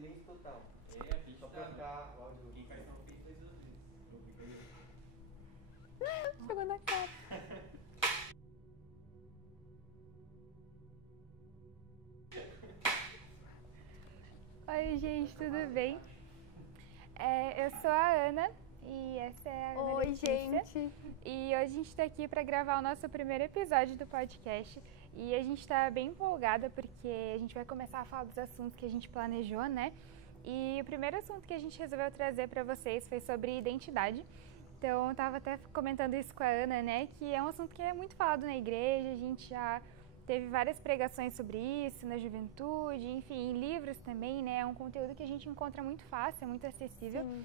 silêncio total. É, a gente Só pra ficar o áudio. Quem faz não fez 2 vezes. Não fica aí. Jogou na cara. Oi, gente, tudo bem? Eu sou a Ana e essa é a Ana Oi, Letícia. gente. E hoje a gente está aqui para gravar o nosso primeiro episódio do podcast e a gente está bem empolgada porque a gente vai começar a falar dos assuntos que a gente planejou, né? E o primeiro assunto que a gente resolveu trazer para vocês foi sobre identidade. Então, eu estava até comentando isso com a Ana, né? Que é um assunto que é muito falado na igreja, a gente já teve várias pregações sobre isso na juventude, enfim, em livros também, né? É um conteúdo que a gente encontra muito fácil, é muito acessível. Sim.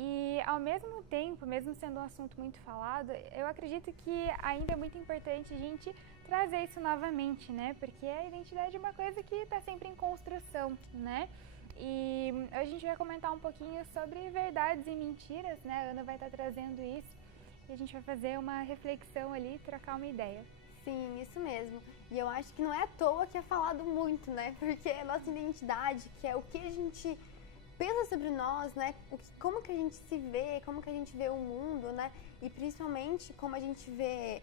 E, ao mesmo tempo, mesmo sendo um assunto muito falado, eu acredito que ainda é muito importante a gente trazer isso novamente, né? Porque a identidade é uma coisa que está sempre em construção, né? E hoje a gente vai comentar um pouquinho sobre verdades e mentiras, né? A Ana vai estar trazendo isso e a gente vai fazer uma reflexão ali, trocar uma ideia. Sim, isso mesmo. E eu acho que não é à toa que é falado muito, né? Porque a nossa identidade, que é o que a gente pensa sobre nós, né? Como que a gente se vê, como que a gente vê o mundo, né? E principalmente como a gente vê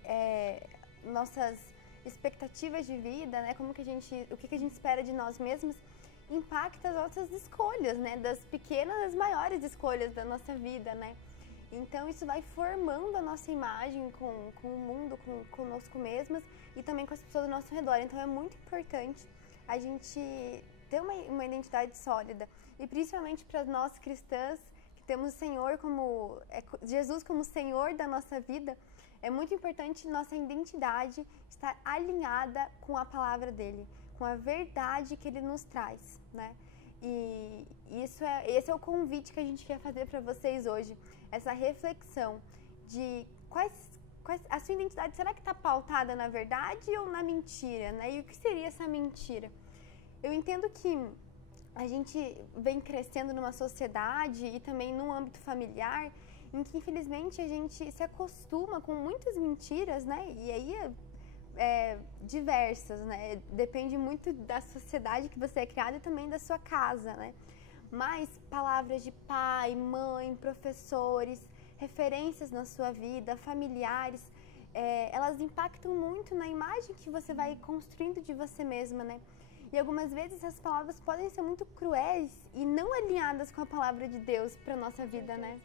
nossas expectativas de vida, né? O que a gente espera de nós mesmos, impacta as nossas escolhas, né? Das pequenas às maiores escolhas da nossa vida, né? Então isso vai formando a nossa imagem com o mundo, conosco mesmas e também com as pessoas ao nosso redor. Então é muito importante a gente ter uma identidade sólida. E principalmente para nós cristãs, que temos o Senhor Jesus como Senhor da nossa vida, é muito importante nossa identidade estar alinhada com a palavra dele, com a verdade que ele nos traz, né? E esse é o convite que a gente quer fazer para vocês hoje, essa reflexão de a sua identidade, será que está pautada na verdade ou na mentira, né? E o que seria essa mentira? Eu entendo que a gente vem crescendo numa sociedade e também num âmbito familiar em que infelizmente a gente se acostuma com muitas mentiras, né? E aí diversas, né? Depende muito da sociedade que você é criado e também da sua casa, né? Mas palavras de pai, mãe, professores, referências na sua vida, familiares, elas impactam muito na imagem que você vai construindo de você mesma, né? E algumas vezes essas palavras podem ser muito cruéis e não alinhadas com a palavra de Deus para nossa vida, né?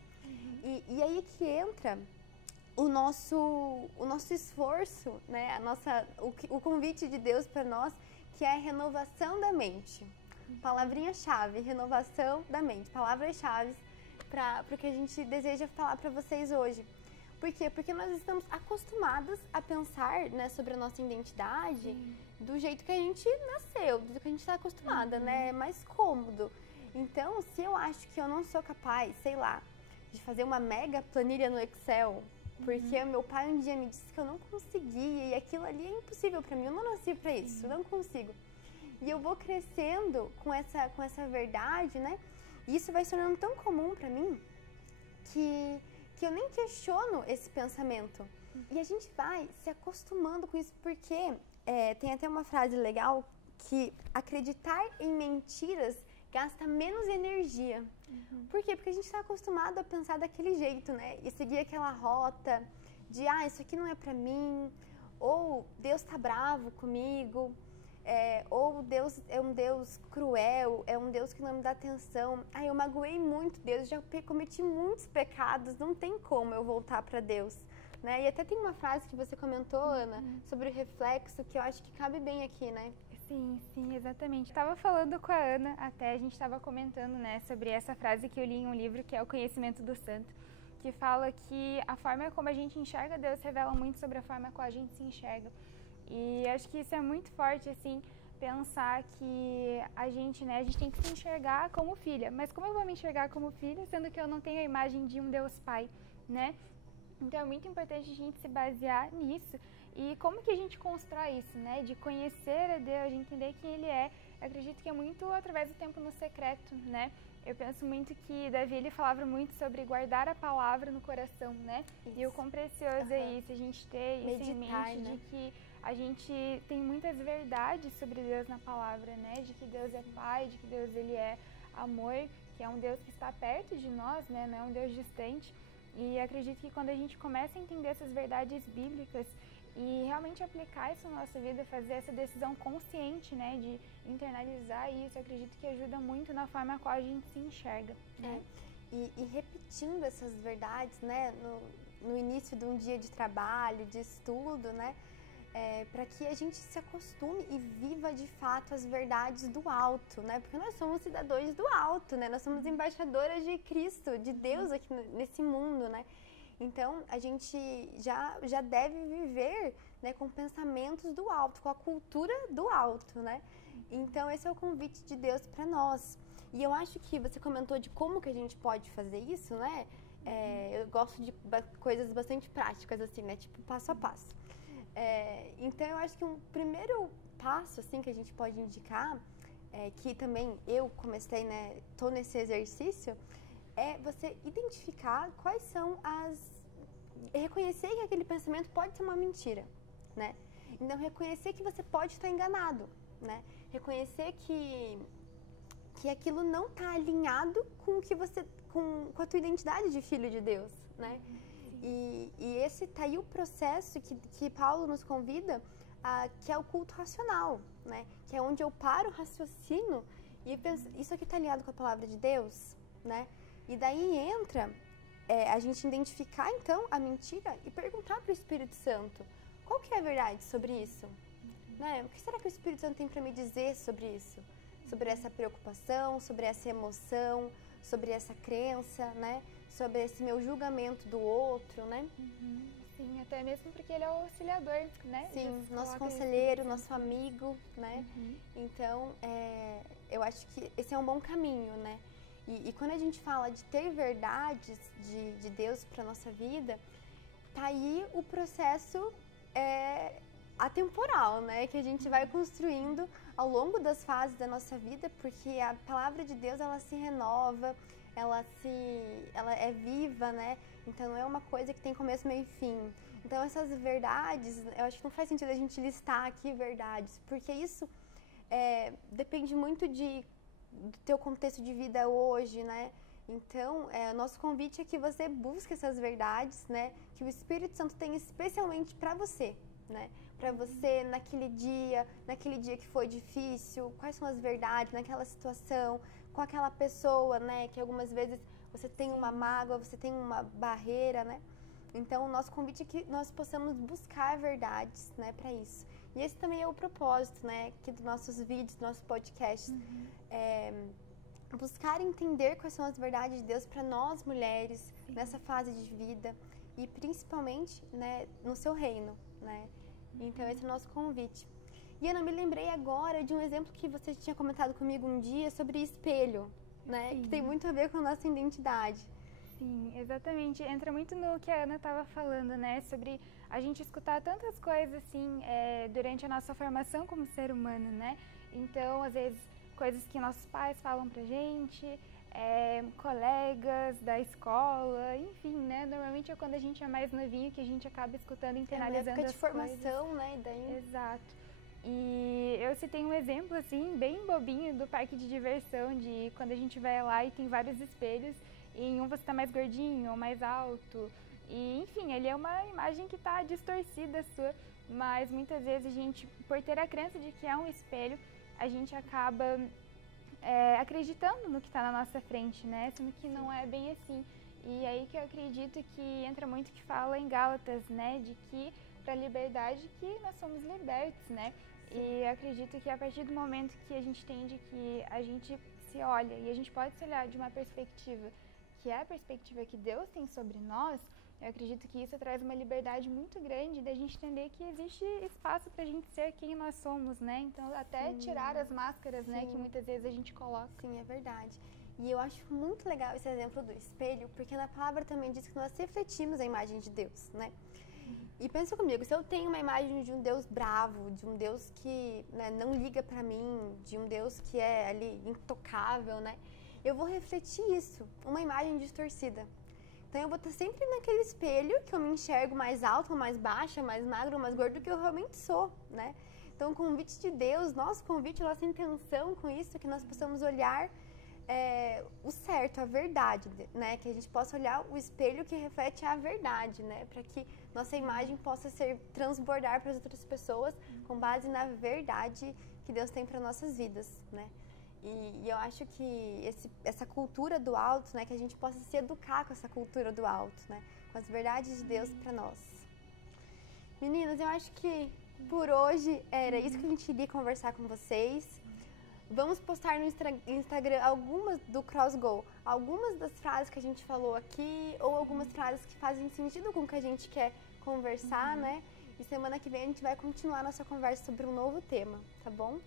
E aí que entra o nosso esforço, né? O convite de Deus para nós, que é a renovação da mente. Palavrinha-chave, renovação da mente. Palavras-chave para o que a gente deseja falar para vocês hoje. Por quê? Porque nós estamos acostumados a pensar, né, sobre a nossa identidade do jeito que a gente nasceu, do que a gente está acostumada, né? É mais cômodo. Então, se eu acho que eu não sou capaz, sei lá, de fazer uma mega planilha no Excel, porque meu pai um dia me disse que eu não conseguia e aquilo ali é impossível para mim, eu não nasci para isso, eu não consigo. E eu vou crescendo com essa verdade, né? E isso vai se tornando tão comum para mim que eu nem questiono esse pensamento. E a gente vai se acostumando com isso porque tem até uma frase legal que acreditar em mentiras gasta menos energia. Por quê? Porque a gente está acostumado a pensar daquele jeito, né? E seguir aquela rota de, isso aqui não é pra mim, ou Deus tá bravo comigo, ou Deus é um Deus cruel, é um Deus que não me dá atenção. Eu magoei muito Deus, já cometi muitos pecados, não tem como eu voltar pra Deus, né? E até tem uma frase que você comentou, Ana, sobre o reflexo, que eu acho que cabe bem aqui, né? Sim, exatamente. Estava falando com a Ana, até a gente estava comentando, né, sobre essa frase que eu li em um livro, que é O Conhecimento do Santo, que fala que a forma como a gente enxerga Deus revela muito sobre a forma como a gente se enxerga. E acho que isso é muito forte, assim, pensar que a gente tem que se enxergar como filha. Mas como eu vou me enxergar como filha, sendo que eu não tenho a imagem de um Deus Pai, né? Então é muito importante a gente se basear nisso. E como que a gente constrói isso, né? De conhecer a Deus, de entender quem Ele é. Eu acredito que é muito através do tempo no secreto, né? Eu penso muito que Davi, ele falava muito sobre guardar a palavra no coração, né? Isso. E o quão precioso é isso, a gente ter isso em mente, né? De que a gente tem muitas verdades sobre Deus na palavra, né? De que Deus é Pai, de que Deus, Ele é amor, que é um Deus que está perto de nós, né? Não é um Deus distante. E acredito que quando a gente começa a entender essas verdades bíblicas e realmente aplicar isso na nossa vida, fazer essa decisão consciente, né, de internalizar isso, acredito que ajuda muito na forma qual a gente se enxerga, né? E repetindo essas verdades, né, no início de um dia de trabalho, de estudo, né, para que a gente se acostume e viva de fato as verdades do alto, né, porque nós somos cidadãos do alto, né, nós somos embaixadoras de Cristo, de Deus aqui nesse mundo, né. Então, a gente já deve viver, né, com pensamentos do alto, com a cultura do alto, né? Então, esse é o convite de Deus para nós. E eu acho que você comentou de como que a gente pode fazer isso, né? Eu gosto de coisas bastante práticas, assim, né? Tipo, passo a passo. Então, eu acho que um primeiro passo, assim, que a gente pode indicar, que também eu comecei, né, tô nesse exercício, é você identificar quais são reconhecer que aquele pensamento pode ser uma mentira, né? Então, reconhecer que você pode estar enganado, né? Reconhecer que aquilo não está alinhado com o que você, com a tua identidade de filho de Deus, né? E esse tá aí o processo que Paulo nos convida que é o culto racional, né? Que é onde eu paro o raciocínio e penso, isso aqui está alinhado com a palavra de Deus, né? E daí entra a gente identificar, então, a mentira e perguntar para o Espírito Santo, qual que é a verdade sobre isso? Né? O que será que o Espírito Santo tem para me dizer sobre isso? Sobre essa preocupação, sobre essa emoção, sobre essa crença, né? Sobre esse meu julgamento do outro, né? Sim, até mesmo porque ele é o auxiliador, né? Sim, nosso conselheiro, nosso amigo, né? Então, eu acho que esse é um bom caminho, né? E quando a gente fala de ter verdades de Deus para nossa vida, tá aí o processo atemporal, né? Que a gente vai construindo ao longo das fases da nossa vida, porque a palavra de Deus, ela se renova, ela é viva, né? Então não é uma coisa que tem começo, meio e fim. Então essas verdades, eu acho que não faz sentido a gente listar aqui verdades, porque isso depende muito do teu contexto de vida hoje, né? Então, o nosso convite é que você busque essas verdades, né? Que o Espírito Santo tem especialmente para você, né? Para você naquele dia que foi difícil, quais são as verdades naquela situação, com aquela pessoa, né? Que algumas vezes você tem uma mágoa, você tem uma barreira, né? Então, o nosso convite é que nós possamos buscar verdades, né? Para isso. E esse também é o propósito, né? Aqui dos nossos vídeos, dos nossos podcasts. Buscar entender quais são as verdades de Deus para nós mulheres nessa fase de vida e principalmente, né, no seu reino, né? Então esse é o nosso convite. E Ana, me lembrei agora de um exemplo que você tinha comentado comigo um dia sobre espelho, né? Que tem muito a ver com a nossa identidade. Sim, exatamente. Entra muito no que a Ana estava falando, né? Sobre a gente escutar tantas coisas assim durante a nossa formação como ser humano, né? Então, às vezes, coisas que nossos pais falam pra gente, colegas da escola, enfim, né? Normalmente é quando a gente é mais novinho que a gente acaba escutando e internalizando época de as formação, coisas. né? E daí... Exato. E eu citei um exemplo, assim, bem bobinho do parque de diversão, de quando a gente vai lá e tem vários espelhos, e em um você tá mais gordinho ou mais alto. E, enfim, ele é uma imagem que tá distorcida sua, mas muitas vezes a gente, por ter a crença de que é um espelho, a gente acaba acreditando no que está na nossa frente, né? Sendo que não é bem assim. E aí que eu acredito que entra muito que fala em Gálatas, né? De que para a liberdade que nós somos libertos, né? E eu acredito que a partir do momento que a gente entende que a gente se olha e a gente pode se olhar de uma perspectiva que é a perspectiva que Deus tem sobre nós, eu acredito que isso traz uma liberdade muito grande da gente entender que existe espaço pra gente ser quem nós somos, né? Então, até tirar as máscaras, né, que muitas vezes a gente coloca. Sim, é verdade. E eu acho muito legal esse exemplo do espelho, porque na palavra também diz que nós refletimos a imagem de Deus, né? E pensa comigo, se eu tenho uma imagem de um Deus bravo, de um Deus que, né, não liga pra mim, de um Deus que é ali intocável, né? Eu vou refletir isso, uma imagem distorcida. Então eu vou estar sempre naquele espelho que eu me enxergo mais alto, mais baixa, mais magro, mais gordo do que eu realmente sou, né? Então o convite de Deus, nosso convite, nossa intenção com isso, é que nós possamos olhar certo, a verdade, né? Que a gente possa olhar o espelho que reflete a verdade, né? Para que nossa imagem possa transbordar para as outras pessoas com base na verdade que Deus tem para nossas vidas, né? E eu acho que essa cultura do alto, né? Que a gente possa se educar com essa cultura do alto, né? Com as verdades de Deus para nós. Meninas, eu acho que por hoje era isso que a gente iria conversar com vocês. Vamos postar no Instagram do CrossGo, algumas das frases que a gente falou aqui, ou algumas frases que fazem sentido com o que a gente quer conversar, né? E semana que vem a gente vai continuar nossa conversa sobre um novo tema, tá bom?